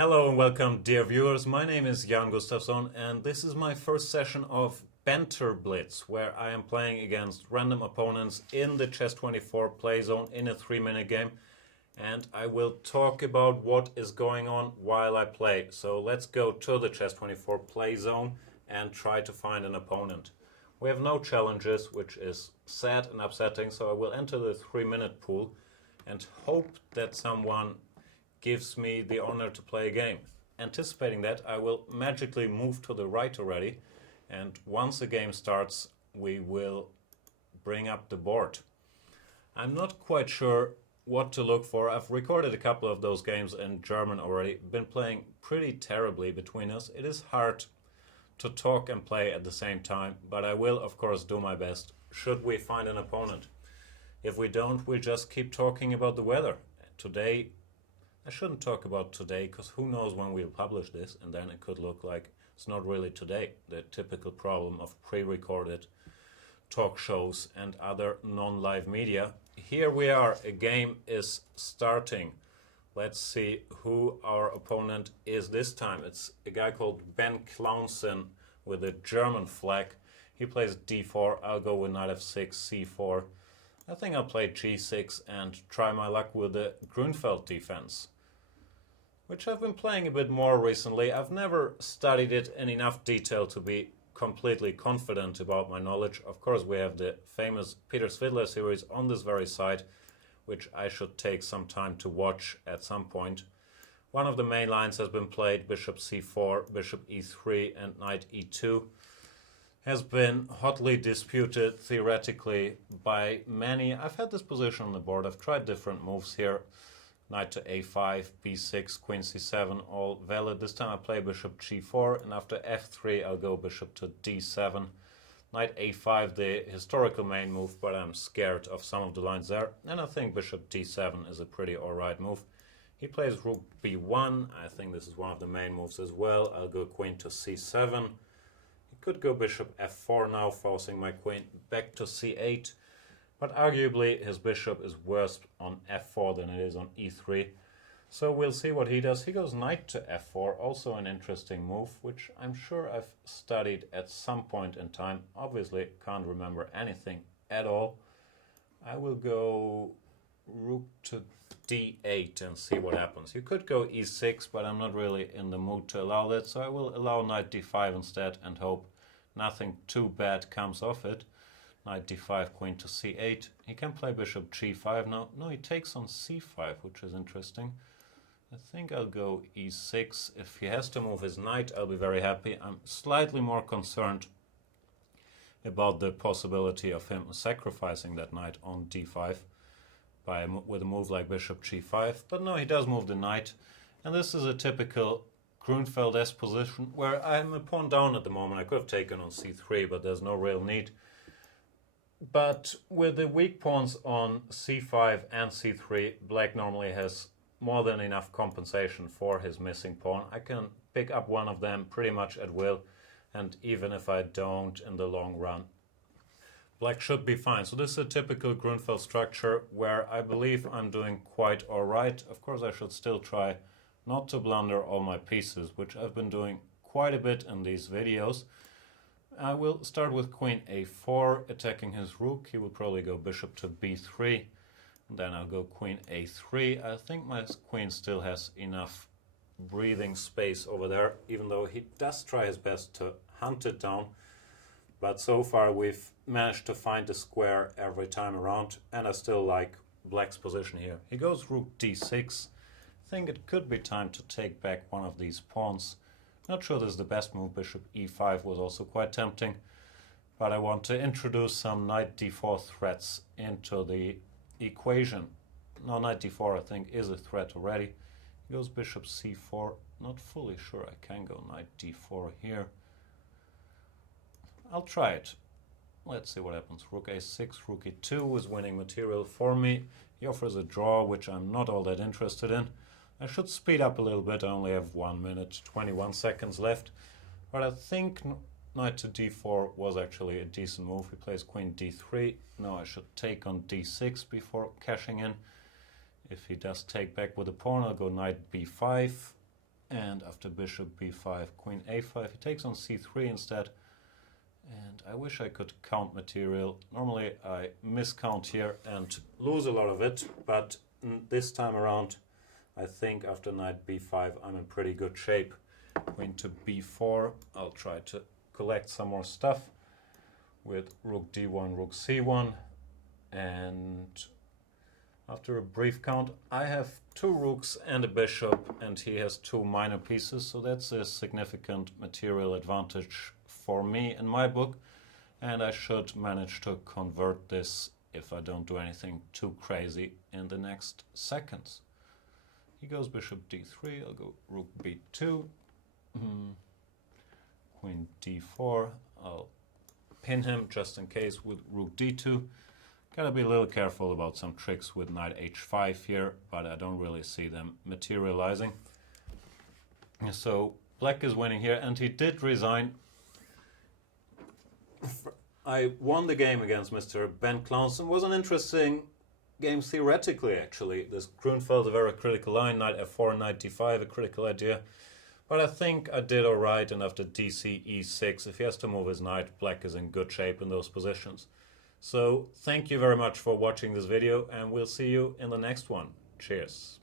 Hello and welcome, dear viewers. My name is Jan Gustafsson, and this is my first session of Banter Blitz, where I am playing against random opponents in the Chess24 play zone in a 3-minute game. And I will talk about what is going on while I play. So let's go to the Chess24 play zone and try to find an opponent. We have no challenges, which is sad and upsetting, so I will enter the 3-minute pool and hope that someone gives me the honor to play a game. Anticipating that, I will magically move to the right already, and once the game starts, we will bring up the board. I'm not quite sure what to look for. I've recorded a couple of those games in German already, been playing pretty terribly between us. It is hard to talk and play at the same time, but I will of course do my best should we find an opponent. If we don't, we'll just keep talking about the weather. Today, I shouldn't talk about today because who knows when we'll publish this, and then it could look like it's not really today. The typical problem of pre-recorded talk shows and other non-live media. Here we are, a game is starting. Let's see who our opponent is this time. It's a guy called BenKluinsen with a German flag. He plays d4, I'll go with knight f6, c4. I think I'll play g6 and try my luck with the Grunfeld defense, which I've been playing a bit more recently. I've never studied it in enough detail to be completely confident about my knowledge. Of course, we have the famous Peter Svidler series on this very site, which I should take some time to watch at some point. One of the main lines has been played, bishop c4, bishop e3, and knight e2. Has been hotly disputed theoretically by many. I've had this position on the board. I've tried different moves here. Knight to a5, b6, queen c7, all valid. This time I play bishop g4, and after f3 I'll go bishop to d7. Knight a5, the historical main move, but I'm scared of some of the lines there. And I think bishop d7 is a pretty alright move. He plays rook b1. I think this is one of the main moves as well. I'll go queen to c7. He could go bishop f4 now, forcing my queen back to c8. But arguably his bishop is worse on f4 than it is on e3. So we'll see what he does. He goes knight to f4, also an interesting move, which I'm sure I've studied at some point in time. Obviously can't remember anything at all. I will go rook to d8 and see what happens. You could go e6, but I'm not really in the mood to allow that, so I will allow knight d5 instead and hope nothing too bad comes of it. Knight d5, queen to c8. He can play bishop g5 now. No, he takes on c5, which is interesting. I think I'll go e6. If he has to move his knight, I'll be very happy. I'm slightly more concerned about the possibility of him sacrificing that knight on d5 with a move like bishop g5. But no, he does move the knight. And this is a typical Grunfeld-esque position where I'm a pawn down at the moment. I could have taken on c3, but there's no real need. But with the weak pawns on c5 and c3, black normally has more than enough compensation for his missing pawn. I can pick up one of them pretty much at will, and even if I don't in the long run, black should be fine. So this is a typical Grunfeld structure where I believe I'm doing quite alright. Of course, I should still try not to blunder all my pieces, which I've been doing quite a bit in these videos. I will start with queen a4, attacking his rook. He will probably go bishop to b3. Then I'll go queen a3. I think my queen still has enough breathing space over there, even though he does try his best to hunt it down. But so far we've managed to find a square every time around, and I still like black's position here. He goes rook d6. I think it could be time to take back one of these pawns. Not sure this is the best move. Bishop e5 was also quite tempting, but I want to introduce some knight d4 threats into the equation. Now knight d4 I think is a threat already. He goes bishop c4. Not fully sure I can go knight d4 here. I'll try it. Let's see what happens. Rook a6, rook e2 is winning material for me. He offers a draw, which I'm not all that interested in. I should speed up a little bit. I only have 1 minute, 21 seconds left. But I think knight to d4 was actually a decent move. He plays queen d3. No, I should take on d6 before cashing in. If he does take back with a pawn, I'll go knight b5. And after bishop b5, queen a5, he takes on c3 instead. And I wish I could count material. Normally I miscount here and lose a lot of it, but this time around I think after knight b5 I'm in pretty good shape. Queen to b4, I'll try to collect some more stuff with rook d1, rook c1, and after a brief count I have 2 rooks and a bishop, and he has 2 minor pieces, so that's a significant material advantage for me in my book, and I should manage to convert this if I don't do anything too crazy in the next seconds. He goes bishop d3, I'll go rook b2, queen d4, I'll pin him just in case with rook d2. Gotta be a little careful about some tricks with knight h5 here, but I don't really see them materializing. So black is winning here, and he did resign. I won the game against Mr. BenKluinsen. Was an interesting game theoretically, actually. This Grunfeld, a very critical line, knight f4, knight d5, a critical idea. But I think I did alright, and after dc e6, if he has to move his knight, black is in good shape in those positions. So thank you very much for watching this video, and we'll see you in the next one. Cheers.